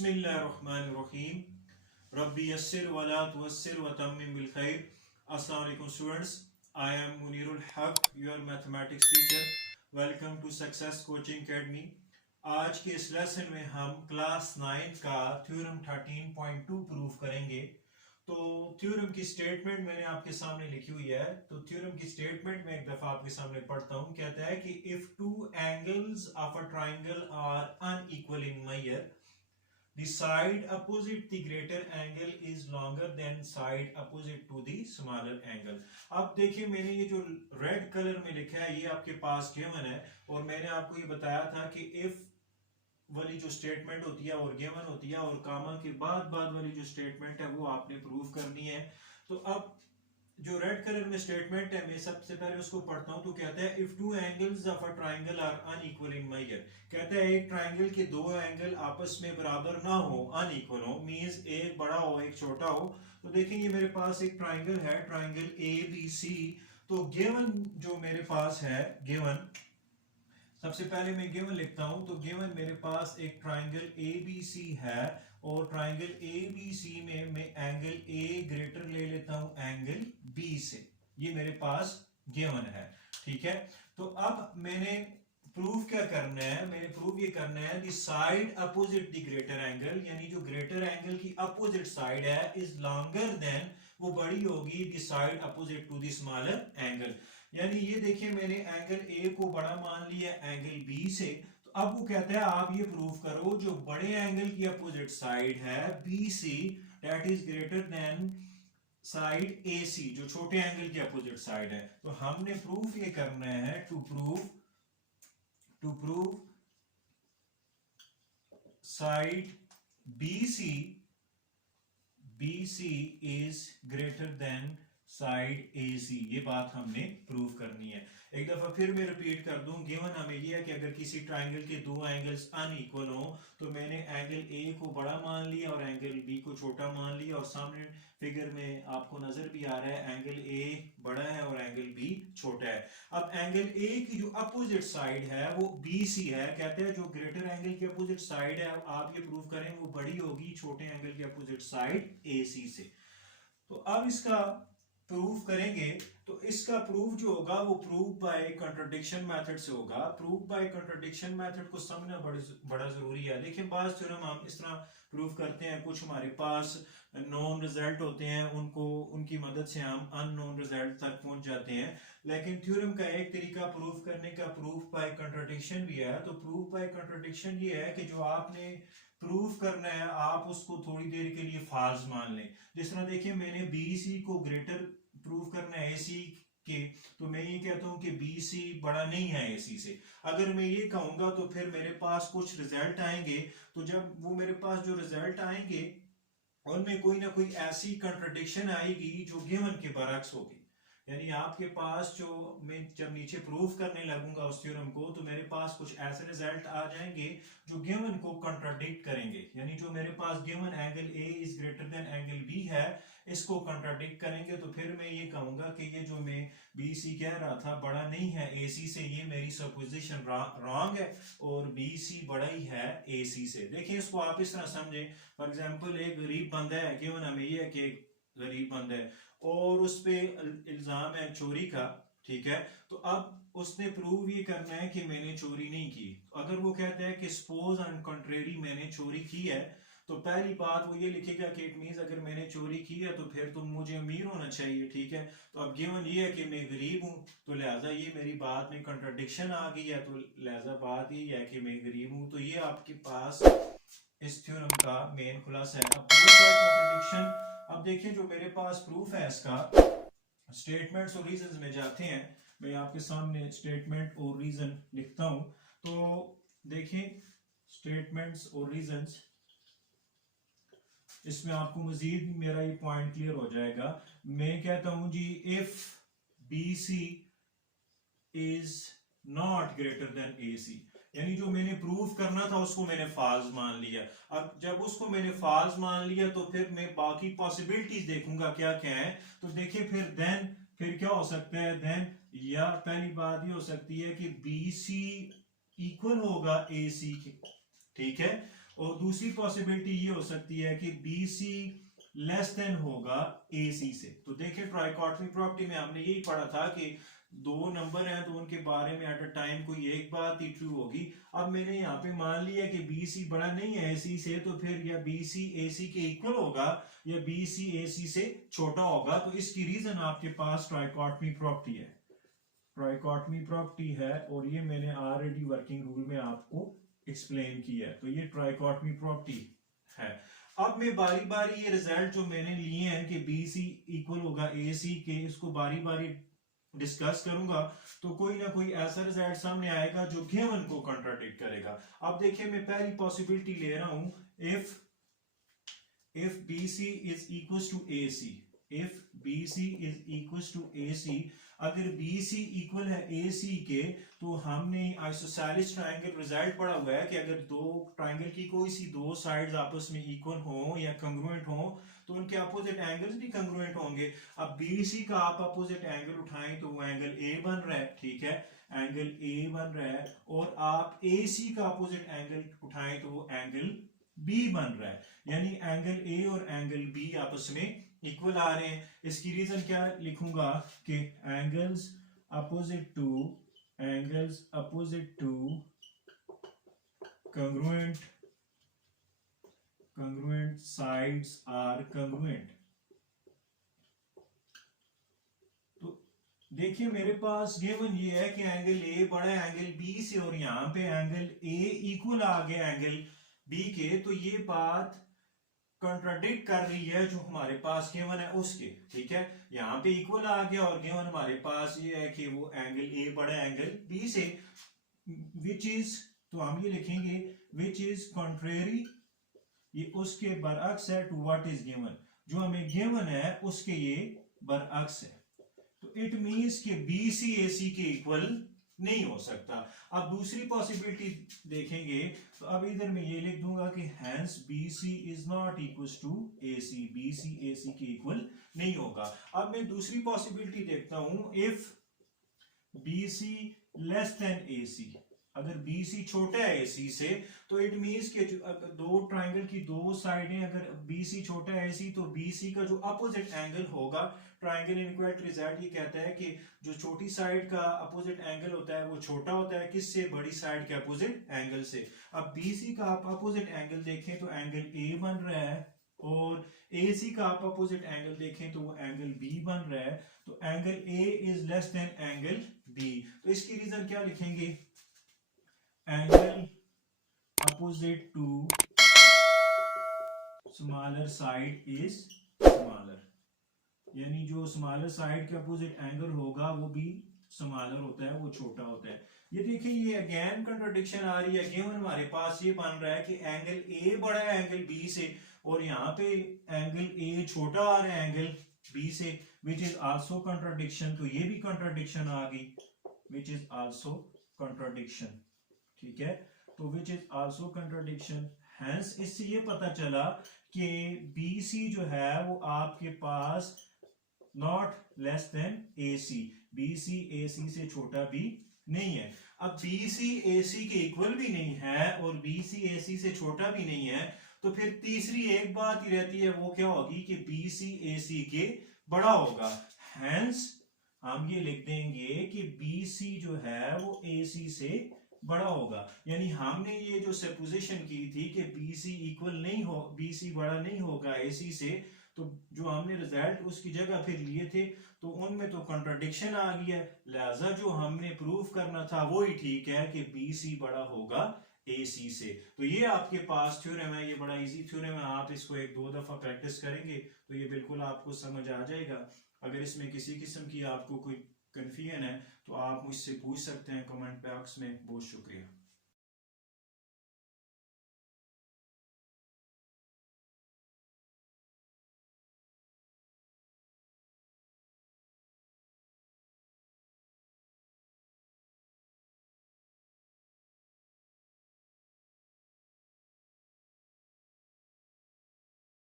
बिस्मिल्लाहिर्रहमानिर्रहीम रब्बी यस्सिर वला तुअस्सिर व तम्मिम बिल खैर। अस्सलाम वालेकुम students, I am Munirul Haq, your mathematics teacher. Welcome to success coaching academy. आज के इस लेसन में हम क्लास 9 का थ्योरम 13.2 प्रूव करेंगे। तो थ्योरम की स्टेटमेंट मैंने आपके सामने लिखी हुई है। तो थ्योरम की स्टेटमेंट में एक दफा आपके सामने पढ़ता हूं। कहता है कि if two angles of a triangle are unequal in measure, the side opposite the greater angle is longer than side opposite to the smaller angle। अब देखिए, मैंने ये जो रेड कलर में लिखा है ये आपके पास गिवन है, और मैंने आपको ये बताया था कि इफ वाली जो स्टेटमेंट होती है और गिवन होती है, और कामा के बाद वाली जो स्टेटमेंट है वो आपने प्रूव करनी है। तो अब जो रेड कलर में स्टेटमेंट है, मैं सबसे पहले उसको पढ़ता हूं। तो कहता है if two angles of a triangle are unequal in measure. कहता है एक ट्राइंगल के दो एंगल आपस में बराबर ना हो, अनइक्वल हो, मींस एक बड़ा हो एक छोटा हो। तो देखेंगे मेरे पास एक ट्राइंगल है, ट्राइंगल ए बी सी। तो गिवन जो मेरे पास है, गिवन सबसे पहले मैं गिवन लिखता हूं। तो गिवन मेरे पास एक ट्राइंगल ए बी सी है, और ट्राइंगल ए बी सी में मैं एंगल ए ग्रेटर ले लेता हूं एंगल बी से। ये मेरे पास गिवन है, ठीक है। तो अब मैंने प्रूफ क्या करना है, मैंने प्रूफ ये करना है the side opposite the greater angle, यानी जो ग्रेटर एंगल की अपोजिट साइड है इज लॉन्गर देन, वो बड़ी होगी the side opposite to the smaller angle. यानी ये देखिए, मैंने एंगल ए को बड़ा मान लिया एंगल बी से। तो अब वो कहता है आप ये प्रूव करो जो बड़े एंगल की अपोजिट साइड है B C, that is greater than side A C, जो छोटे एंगल की अपोजिट साइड है। तो हमने प्रूफ ये करना है to prove side B C is greater than side A C. ये बात हमने प्रूव करनी है। एक दफा फिर मैं रिपीट कर दूं, गिवन हमें ये है कि अगर किसी ट्राइंगल के दो एंगल्स अनइक्वल हो, तो मैंने एंगल ए को बड़ा मान लिया और एंगल बी को छोटा मान लिया, और सामने फिगर में आपको नजर भी आ रहा है एंगल ए बड़ा है और एंगल बी छोटा है। अब एंगल ए की जो अपोजिट साइड है वो बी सी है। कहते हैं जो ग्रेटर एंगल की अपोजिट साइड है, आप ये प्रूव करें, वो बड़ी होगी छोटे एंगल की अपोजिट साइड ए सी से। तो अब इसका प्रूफ करेंगे। तो इसका प्रूफ जो होगा वो प्रूफ बाय कंट्राडिक्शन मेथड से होगा। प्रूफ बाय कंट्राडिक्शन मेथड को समझना बड़ा जरूरी है। देखिए, बाज थ्योरम हम इस तरह प्रूफ करते हैं, कुछ हमारे पास नोन रिजल्ट होते हैं, उनकी मदद से हम अननोन रिजल्ट तक पहुंच जाते हैं। लेकिन थ्योरम का एक तरीका प्रूफ करने का प्रूफ बाय कंट्राडिक्शन भी है। तो प्रूफ बाय कंट्राडिक्शन ये है कि जो आपने प्रूफ करना है आप उसको थोड़ी देर के लिए फाल्स मान लें। जिस तरह देखिए, मैंने बी सी को ग्रेटर प्रूफ करना है एसी के, तो मैं ये कहता हूं कि बी सी बड़ा नहीं है एसी से। अगर मैं ये कहूंगा तो फिर मेरे पास कुछ रिजल्ट आएंगे। तो जब वो मेरे पास जो रिजल्ट आएंगे उनमें कोई ना कोई ऐसी कंट्रडिक्शन आएगी जो गिवन के बरक्स होगी। यानी आपके पास जो मैं जब नीचे प्रूफ करने लगूंगा उस थ्योरम को, तो मेरे पास कुछ ऐसे रिजल्ट आ जाएंगे जो गिवन को कंट्राडिक्ट करेंगे। यानी जो मेरे पास given angle A is greater than angle B है, इसको कंट्राडिक्ट करेंगे। तो फिर मैं ये कहूंगा कि ये जो मैं बी सी कह रहा था बड़ा नहीं है ए सी से, ये मेरी सपोजिशन रॉन्ग है, और बी सी बड़ा ही है ए सी से। देखिए, इसको आप इस तरह समझें। फॉर एग्जाम्पल, एक गरीब बंदा है, गिवन हमें ये है कि गरीब बंदा है और उस पे इल्जाम है चोरी का, ठीक है। तो अब उसने प्रूव ये करना है कि मैंने चोरी नहीं की। अगर वो कहता है कि सपोज ऑन कंट्रेरी मैंने चोरी की है, तो पहली बात वो ये लिखेगा कि इट मींस अगर मैंने चोरी की है तो फिर तुम मुझे अमीर होना चाहिए, ठीक है। तो अब गिवन ये है कि मैं गरीब हूं, तो लिहाजा ये मेरी बात में कंट्राडिक्शन आ गई है, तो लिहाजा बात ये है कि मैं गरीब हूं। तो ये आपके पास इस थ्योरम का मेन खुलासा है। अब प्रूफ बाय कंट्राडिक्शन, अब देखिए जो मेरे पास प्रूफ है इसका, स्टेटमेंट्स और रीजंस में जाते हैं। मैं आपके सामने स्टेटमेंट और रीजन लिखता हूं। तो देखिए, स्टेटमेंट्स और रीजंस, इसमें आपको मजीद मेरा ये पॉइंट क्लियर हो जाएगा। मैं कहता हूं जी, if B C is not greater than A C, यानी जो मैंने प्रूफ करना था उसको मैंने फाल्स मान लिया। अब जब उसको मैंने फाल्स मान लिया तो फिर मैं बाकी पॉसिबिलिटीज देखूंगा क्या क्या है। तो देखिए, फिर क्या हो सकता है देन, या पहली बात ये हो सकती है कि बी सी इक्वल होगा ए सी के, ठीक है। और दूसरी पॉसिबिलिटी ये हो सकती है कि बी सी लेस देन होगा ए सी से। तो देखिए ट्राइकॉटमी प्रॉपर्टी में हमने यही पढ़ा था कि दो नंबर हैं तो उनके बारे में एट अ टाइम कोई एक बात ही ट्रू होगी। अब मैंने यहाँ पे मान लिया कि बी सी बड़ा नहीं है ए सी से, तो फिर या बी सी ए सी के इक्वल होगा या बी सी ए सी से छोटा होगा। तो इसकी रीजन आपके पास ट्राइकॉटमी प्रॉपर्टी है, ट्राइकॉटमी प्रॉपर्टी है, और ये मैंने ऑलरेडी वर्किंग रूल में आपको एक्सप्लेन किया है। तो ये ट्राइकॉटमी प्रॉपर्टी है। अब मैं बारी बारी ये रिजल्ट जो मैंने लिए हैं कि बी सी इक्वल होगा ए सी के, इसको बारी बारी डिस्कस करूंगा, तो कोई ना कोई ऐसा रिजल्ट सामने आएगा जो गिवन को कॉन्ट्राडिक्ट करेगा। अब देखिए मैं पहली पॉसिबिलिटी ले रहा हूं, if BC is equal to AC, if BC is equal to AC, अगर BC इक्वल है AC के, तो हमने आइसोसेलेस ट्रायंगल रिजल्ट पढ़ा हुआ है कि अगर दो ट्रायंगल की कोई सी दो साइड्स आपस में इक्वल हो या कंग्रुएंट हो तो उनके अपोजिट एंगल्स भी कंग्रुएंट होंगे। अब BC का आप अपोजिट एंगल उठाएं तो वो एंगल A बन रहा है, ठीक है, एंगल A बन रहा है, और आप AC का अपोजिट एंगल उठाएं तो वो एंगल B बन रहा है, यानी एंगल A और एंगल B आपस में इक्वल आ रहे हैं। इसकी रीजन क्या लिखूंगा कि angles opposite to congruent sides are congruent। तो देखिए मेरे पास गिवन ये है कि एंगल A बड़ा है एंगल B से, और यहां पे एंगल A इक्वल आ गया एंगल B के, तो ये बात कॉन्ट्राडिक्ट कर रही है जो हमारे पास गिवन है उसके, ठीक है। यहाँ पे इक्वल आ गया और गिवन हमारे पास ये है कि वो एंगल A बड़ा एंगल B से, विच इज, तो हम ये लिखेंगे विच इज कॉन्ट्रेरी, ये उसके बरअक्स है टू व्हाट इज गिवन, जो हमें गिवन है उसके ये बरअक्स है। तो इट मींस कि BC AC के इक्वल नहीं हो सकता। अब दूसरी पॉसिबिलिटी देखेंगे, तो अब इधर मैं ये लिख दूंगा कि hence BC is not equals to AC, BC AC के इक्वल नहीं होगा। अब मैं दूसरी पॉसिबिलिटी देखता हूं, if BC less than AC, अगर BC छोटा है AC से, तो इट मींस कि दो ट्रायंगल की दो साइडें अगर BC छोटा है AC, तो BC का जो अपोजिट एंगल होगा, ट्रायंगल इनइक्वालिटी रिजल्ट ये कहता है कि जो छोटी साइड का अपोजिट एंगल होता है वो छोटा होता है किससे, बड़ी साइड के अपोजिट एंगल से। अब BC का आप अपोजिट एंगल देखें तो एंगल A बन रहा है, और AC का आप अपोजिट एंगल देखें तो वो एंगल B बन रहा है। तो angle A is less than angle B। तो इसकी रीजन क्या लिखेंगे, angle opposite to smaller side is smaller, यानी जो स्मॉलर साइड के अपोजिट एंगल होगा वो भी स्मॉलर होता है, वो छोटा होता है। ये देखिए ये अगेन कंट्राडिक्शन आ रही है, गिवन हमारे पास ये बन रहा है कि एंगल A बड़ा है एंगल B से, और यहाँ पे एंगल A छोटा आ रहा है एंगल B से, विच इज आल्सो कंट्राडिक्शन। तो ये भी कंट्राडिक्शन आ गई, विच इज आल्सो कंट्राडिक्शन, ठीक है। तो which is also contradiction, hence इससे ये पता चला कि BC जो है वो आपके पास not less than AC, BC AC से छोटा भी नहीं है। अब BC AC के इक्वल भी नहीं है और BC AC से छोटा भी नहीं है, तो फिर तीसरी एक बात ही रहती है, वो क्या होगी कि BC AC के बड़ा होगा। हेंस हम ये लिख देंगे कि BC जो है वो AC से बड़ा होगा, यानी हमने ये जो सपोजिशन की थी कि BC इक्वल नहीं हो, BC बड़ा नहीं होगा AC से, तो जो हमने रिजल्ट उसकी जगह फिर लिए थे तो उनमें तो कंट्राडिक्शन आ गई है, लिहाजा जो हमने प्रूव करना था वो ही ठीक है कि BC बड़ा होगा AC से। तो ये आपके पास थ्योरम है, ये बड़ा इजी थ्योरम है, आप इसको एक दो दफा प्रैक्टिस करेंगे तो ये बिल्कुल आपको समझ आ जाएगा। अगर इसमें किसी किस्म की आपको कोई कंफ्यूजन है तो आप मुझसे पूछ सकते हैं कमेंट बॉक्स में। बहुत शुक्रिया।